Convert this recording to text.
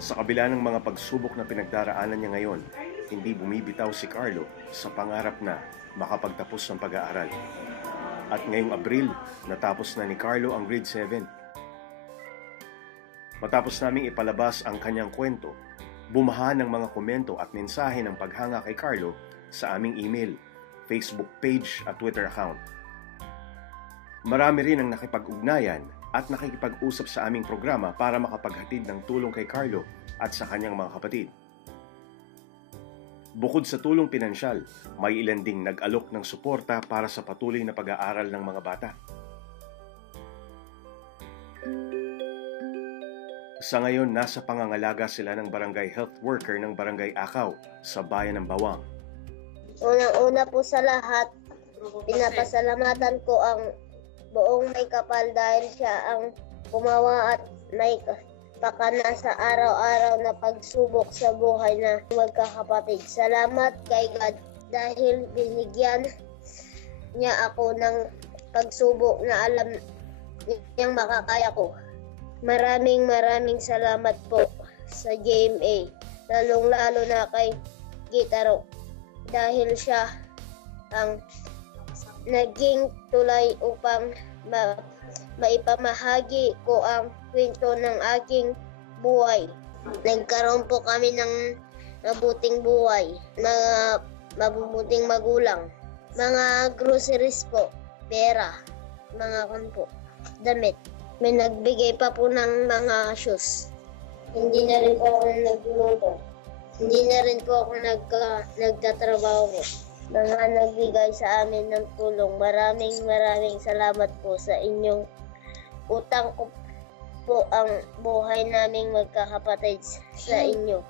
Sa kabila ng mga pagsubok na pinagdaraanan niya ngayon, hindi bumibitaw si Carlo sa pangarap na makapagtapos ng pag-aaral. At ngayong Abril, natapos na ni Carlo ang grade 7. Matapos naming ipalabas ang kanyang kwento, bumaha ng mga komento at mensahe ng paghanga kay Carlo sa aming email, Facebook page at Twitter account. Marami rin ang nakipag-ugnayan at nakikipag-usap sa aming programa para makapaghatid ng tulong kay Carlo at sa kanyang mga kapatid. Bukod sa tulong pinansyal, may ilan ding nag-alok ng suporta para sa patuloy na pag-aaral ng mga bata. Sa ngayon, nasa pangangalaga sila ng barangay health worker ng barangay Akaw sa bayan ng Bawang. Unang-una po sa lahat, pinapasalamatan ko ang buong may kapal dahil siya ang gumawa at may pakana sa araw-araw na pagsubok sa buhay na magkakapatid. Salamat kay God dahil binigyan niya ako ng pagsubok na alam niyang makakaya ko. Maraming salamat po sa GMA, lalong-lalo na kay Gitaro dahil siya ang naging tulay upang maipamahagi ko ang kwento ng aking buhay. Nagkaroon po kami ng mabuting buhay, mga mabubuting magulang, mga groceries po, pera, mga po, damit. May nagbigay pa po ng mga shoes. Hindi na rin po ako nagluluto. Hindi na rin po ako nagtatrabaho po. Mga nagbigay sa amin ng tulong. Maraming salamat po sa inyong utang ko po ang buhay naming magkakapatid sa inyo.